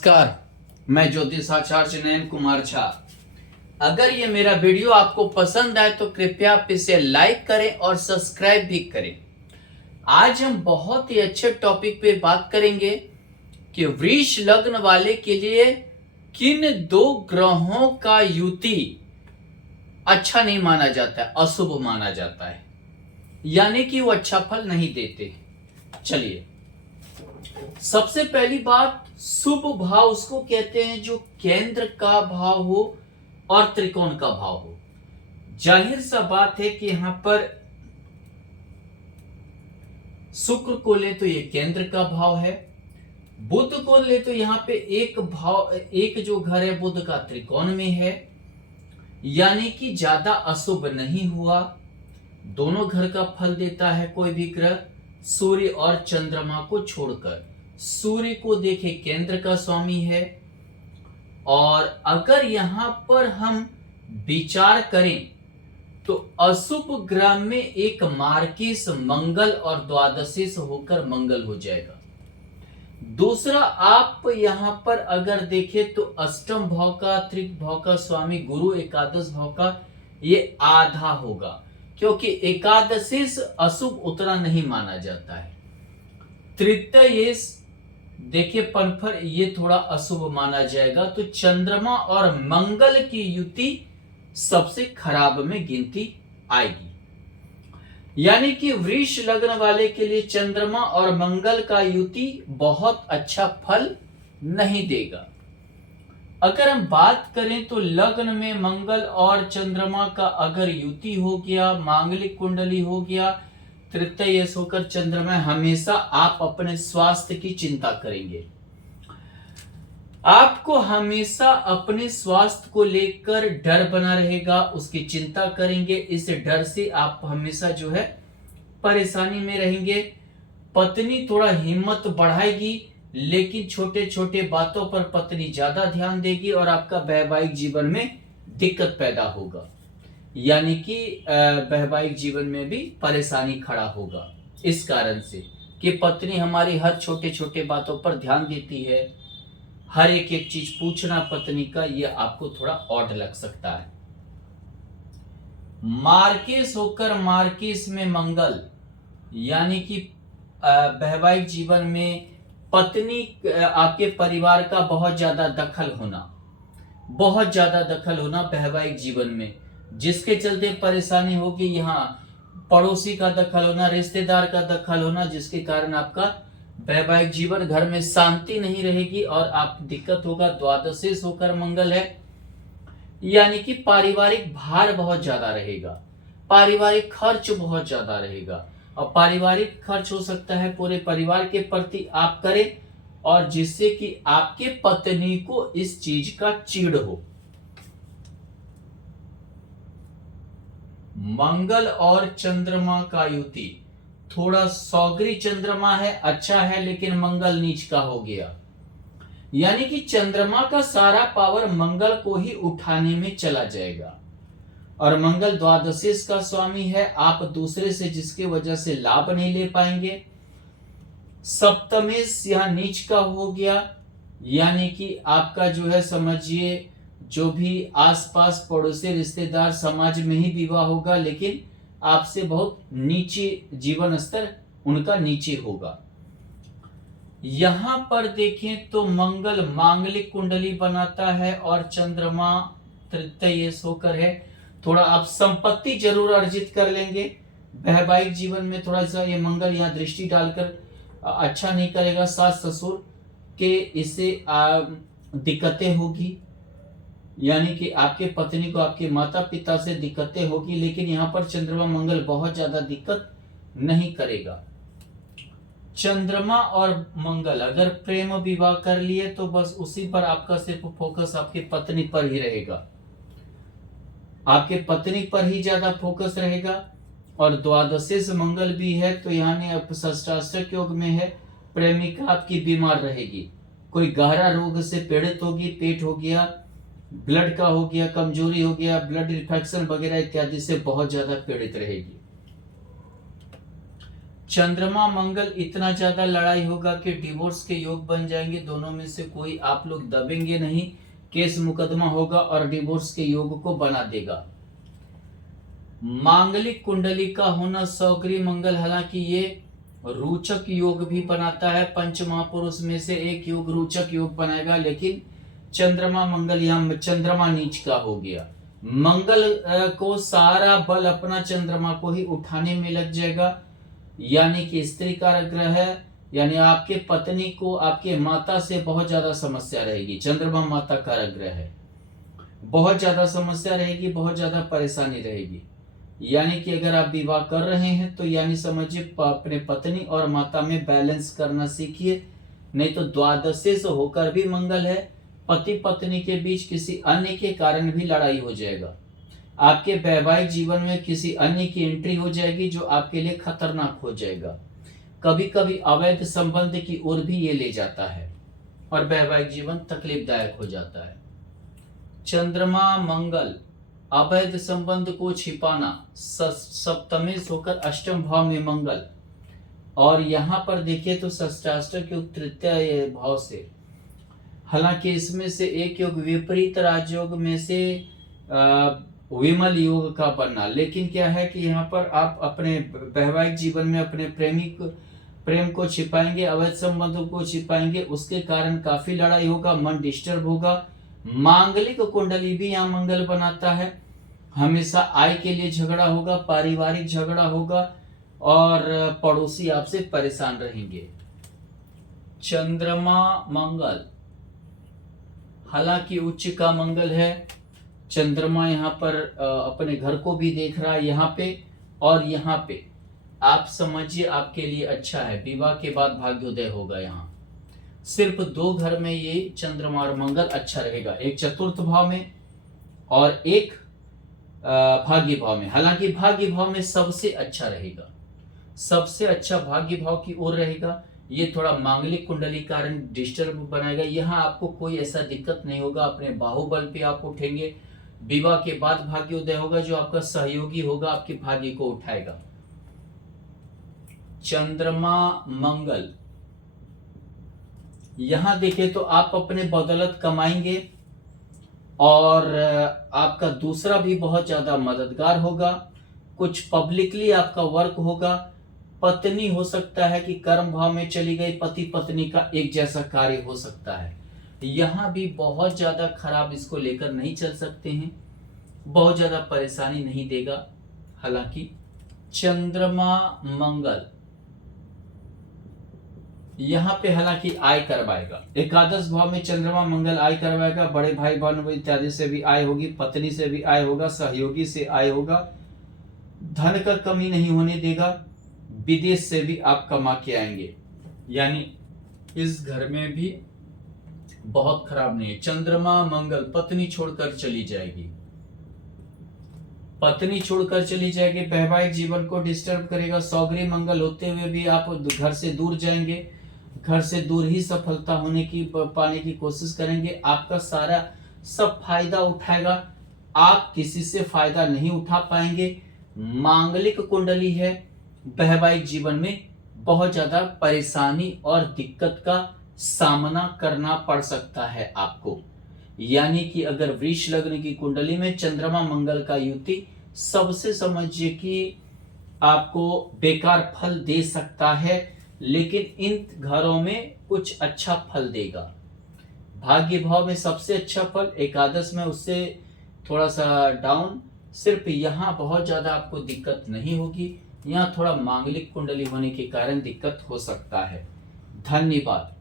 नमस्कार, मैं ज्योतिषाचार्य नयन कुमार झा। अगर ये मेरा वीडियो आपको पसंद आए तो कृपया आप इसे लाइक करें और सब्सक्राइब भी करें। आज हम बहुत ही अच्छे टॉपिक पे बात करेंगे कि वृष लग्न वाले के लिए किन दो ग्रहों का युति अच्छा नहीं माना जाता है, अशुभ माना जाता है, यानी कि वो अच्छा फल नहीं देते। चलिए, सबसे पहली बात, शुभ भाव उसको कहते हैं जो केंद्र का भाव हो और त्रिकोण का भाव हो। जाहिर सा बात है कि यहां पर शुक्र को ले तो ये केंद्र का भाव है, बुध को ले तो यहां पे एक जो घर है बुध का त्रिकोण में है, यानी कि ज्यादा अशुभ नहीं हुआ। दोनों घर का फल देता है कोई भी ग्रह, सूर्य और चंद्रमा को छोड़कर। सूर्य को देखे केंद्र का स्वामी है, और अगर यहां पर हम विचार करें तो अशुभ ग्रह में एक मार्केश मंगल और द्वादशीस होकर मंगल हो जाएगा। दूसरा, आप यहां पर अगर देखें तो अष्टम भाव का, तृतीय भाव का स्वामी गुरु, एकादश भाव का ये आधा होगा, क्योंकि एकादशीस अशुभ उतना नहीं माना जाता है। तृतीय देखिए पनफर, ये थोड़ा अशुभ माना जाएगा। तो चंद्रमा और मंगल की युति सबसे खराब में गिनती आएगी, यानी कि वृष लग्न वाले के लिए चंद्रमा और मंगल का युति बहुत अच्छा फल नहीं देगा। अगर हम बात करें तो लग्न में मंगल और चंद्रमा का अगर युति हो गया, मांगलिक कुंडली हो गया, तृतीय होकर चंद्रमा, हमेशा आप अपने स्वास्थ्य की चिंता करेंगे। आपको हमेशा अपने स्वास्थ्य को लेकर डर बना रहेगा, उसकी चिंता करेंगे। इस डर से आप हमेशा जो है परेशानी में रहेंगे। पत्नी थोड़ा हिम्मत बढ़ाएगी, लेकिन छोटे छोटे बातों पर पत्नी ज्यादा ध्यान देगी और आपका वैवाहिक जीवन में दिक्कत पैदा होगा, यानी कि वैवाहिक जीवन में भी परेशानी खड़ा होगा। इस कारण से कि पत्नी हमारी हर छोटे छोटे बातों पर ध्यान देती है, हर एक एक चीज पूछना पत्नी का, ये आपको थोड़ा ऑड लग सकता है। मार्केश होकर मार्केश में मंगल, यानी कि वैवाहिक जीवन में पत्नी, आपके परिवार का बहुत ज्यादा दखल होना वैवाहिक जीवन में, जिसके चलते परेशानी होगी। यहाँ पड़ोसी का दखल होना, रिश्तेदार का दखल होना, जिसके कारण आपका वैवाहिक जीवन, घर में शांति नहीं रहेगी और आप दिक्कत होगा। द्वादशीस होकर मंगल है, यानी कि पारिवारिक भार बहुत ज्यादा रहेगा, पारिवारिक खर्च बहुत ज्यादा रहेगा, और पारिवारिक खर्च हो सकता है पूरे परिवार के प्रति आप करें, और जिससे कि आपके पत्नी को इस चीज का चिढ़ हो। मंगल और चंद्रमा का युति थोड़ा सौगरी चंद्रमा है, अच्छा है, लेकिन मंगल नीच का हो गया, यानी कि चंद्रमा का सारा पावर मंगल को ही उठाने में चला जाएगा। और मंगल द्वादशीस का स्वामी है, आप दूसरे से जिसके वजह से लाभ नहीं ले पाएंगे। सप्तमेश यहां नीच का हो गया, यानी कि आपका जो है समझिए, जो भी आसपास पड़ोसी रिश्तेदार समाज में ही विवाह होगा, लेकिन आपसे बहुत नीचे जीवन स्तर उनका नीचे होगा। यहां पर देखें तो मंगल मांगलिक कुंडली बनाता है और चंद्रमा तृतीय होकर है। थोड़ा आप संपत्ति जरूर अर्जित कर लेंगे। वैवाहिक जीवन में थोड़ा सा ये मंगल यहाँ दृष्टि डालकर अच्छा नहीं करेगा। सास ससुर के इससे दिक्कतें होगी, यानी कि आपके पत्नी को आपके माता पिता से दिक्कतें होगी, लेकिन यहाँ पर चंद्रमा मंगल बहुत ज्यादा दिक्कत नहीं करेगा। चंद्रमा और मंगल अगर प्रेम विवाह कर लिए तो बस उसी पर आपका सिर्फ फोकस आपके पत्नी पर ही रहेगा, आपके पत्नी पर ही ज्यादा फोकस रहेगा। और द्वादशी से मंगल भी है, तो यहाँ षष्टाष्टक योग में है। प्रेमिका आपकी बीमार रहेगी, कोई गहरा रोग से पीड़ित होगी, पेट हो गया, ब्लड का हो गया, कमजोरी हो गया, ब्लड इन्फेक्शन वगैरह इत्यादि से बहुत ज्यादा पीड़ित रहेगी। चंद्रमा मंगल इतना ज्यादा लड़ाई होगा कि डिवोर्स के योग बन जाएंगे, दोनों में से कोई आप लोग दबेंगे नहीं, केस मुकदमा होगा और डिवोर्स के योग को बना देगा। मांगलिक कुंडली का होना सौग्री मंगल, हालांकि ये रोचक योग भी बनाता है, पंच महापुरुष में से एक योग रोचक योग बनाएगा, लेकिन चंद्रमा मंगल यहाँ चंद्रमा नीच का हो गया। मंगल को सारा बल अपना चंद्रमा को ही उठाने में लग जाएगा, यानी कि स्त्री कारक ग्रह है, यानी आपके पत्नी को आपके माता से बहुत ज्यादा समस्या रहेगी। चंद्रमा माता कारक ग्रह है, बहुत ज्यादा समस्या रहेगी, बहुत ज्यादा परेशानी रहेगी। यानी कि अगर आप विवाह कर रहे हैं तो यानी समझिए अपने पत्नी और माता में बैलेंस करना सीखिए, नहीं तो द्वादशे से होकर भी मंगल है, पति पत्नी के बीच किसी अन्य के कारण भी लड़ाई हो जाएगा। आपके वैवाहिक जीवन में किसी अन्य की एंट्री हो जाएगी जो आपके लिए खतरनाक हो जाएगा। कभी कभी अवैध संबंध की ओर भी ये ले जाता है और वैवाहिक जीवन तकलीफदायक हो जाता है। चंद्रमा मंगल अवैध संबंध को छिपाना, सप्तमेश होकर अष्टम भाव में मंगल, और यहाँ पर देखिए तो षष्ठाष्टक योग तृतीय भाव से, हालांकि इसमें से एक योग विपरीत राजयोग में से विमल योग का बनना, लेकिन क्या है कि यहाँ पर आप अपने वैवाहिक जीवन में अपने प्रेम को छिपाएंगे, अवैध संबंधों को छिपाएंगे, उसके कारण काफी लड़ाई होगा, मन डिस्टर्ब होगा। मांगलिक कुंडली भी यहाँ मंगल बनाता है, हमेशा आय के लिए झगड़ा होगा, पारिवारिक झगड़ा होगा और पड़ोसी आपसे परेशान रहेंगे। चंद्रमा मंगल हालांकि उच्च का मंगल है, चंद्रमा यहाँ पर अपने घर को भी देख रहा है यहाँ पे, और यहाँ पे आप समझिए आपके लिए अच्छा है, विवाह के बाद भाग्योदय होगा। यहाँ सिर्फ दो घर में ये चंद्रमा और मंगल अच्छा रहेगा, एक चतुर्थ भाव में और एक भाग्य भाव में। हालांकि भाग्य भाव में सबसे अच्छा रहेगा, सबसे अच्छा भाग्य भाव की ओर रहेगा। ये थोड़ा मांगलिक कुंडली कारण डिस्टर्ब बनाएगा, यहाँ आपको कोई ऐसा दिक्कत नहीं होगा, अपने बाहुबल पे आप उठेंगे। विवाह के बाद भाग्योदय होगा, जो आपका सहयोगी होगा आपके भाग्य को उठाएगा। चंद्रमा मंगल यहां देखे तो आप अपने बदौलत कमाएंगे और आपका दूसरा भी बहुत ज्यादा मददगार होगा, कुछ पब्लिकली आपका वर्क होगा। पत्नी हो सकता है कि कर्म भाव में चली गई, पति पत्नी का एक जैसा कार्य हो सकता है, यहाँ भी बहुत ज्यादा खराब इसको लेकर नहीं चल सकते हैं, बहुत ज्यादा परेशानी नहीं देगा। हालांकि चंद्रमा मंगल यहाँ पे हालांकि आय करवाएगा, एकादश भाव में चंद्रमा मंगल आय करवाएगा, बड़े भाई बहन इत्यादि से भी आय होगी, पत्नी से भी आय होगा, सहयोगी से आय होगा, धन का कमी नहीं होने देगा, विदेश से भी आप कमा के आएंगे, यानी इस घर में भी बहुत खराब नहीं है। चंद्रमा मंगल पत्नी छोड़कर चली जाएगी, पत्नी छोड़कर चली जाएगी, वैवाहिक जीवन को डिस्टर्ब करेगा। सौगरी मंगल होते हुए भी आप घर से दूर जाएंगे, घर से दूर ही सफलता पाने की कोशिश करेंगे। आपका सारा सब फायदा उठाएगा, आप किसी से फायदा नहीं उठा पाएंगे। मांगलिक कुंडली है, वैवाहिक जीवन में बहुत ज्यादा परेशानी और दिक्कत का सामना करना पड़ सकता है आपको। यानी कि अगर वृष लग्न की कुंडली में चंद्रमा मंगल का युति सबसे समझिए कि आपको बेकार फल दे सकता है, लेकिन इन घरों में कुछ अच्छा फल देगा। भाग्य भाव में सबसे अच्छा फल, एकादश में उससे थोड़ा सा डाउन, सिर्फ यहाँ बहुत ज्यादा आपको दिक्कत नहीं होगी, यहाँ थोड़ा मांगलिक कुंडली होने के कारण दिक्कत हो सकता है। धन्यवाद।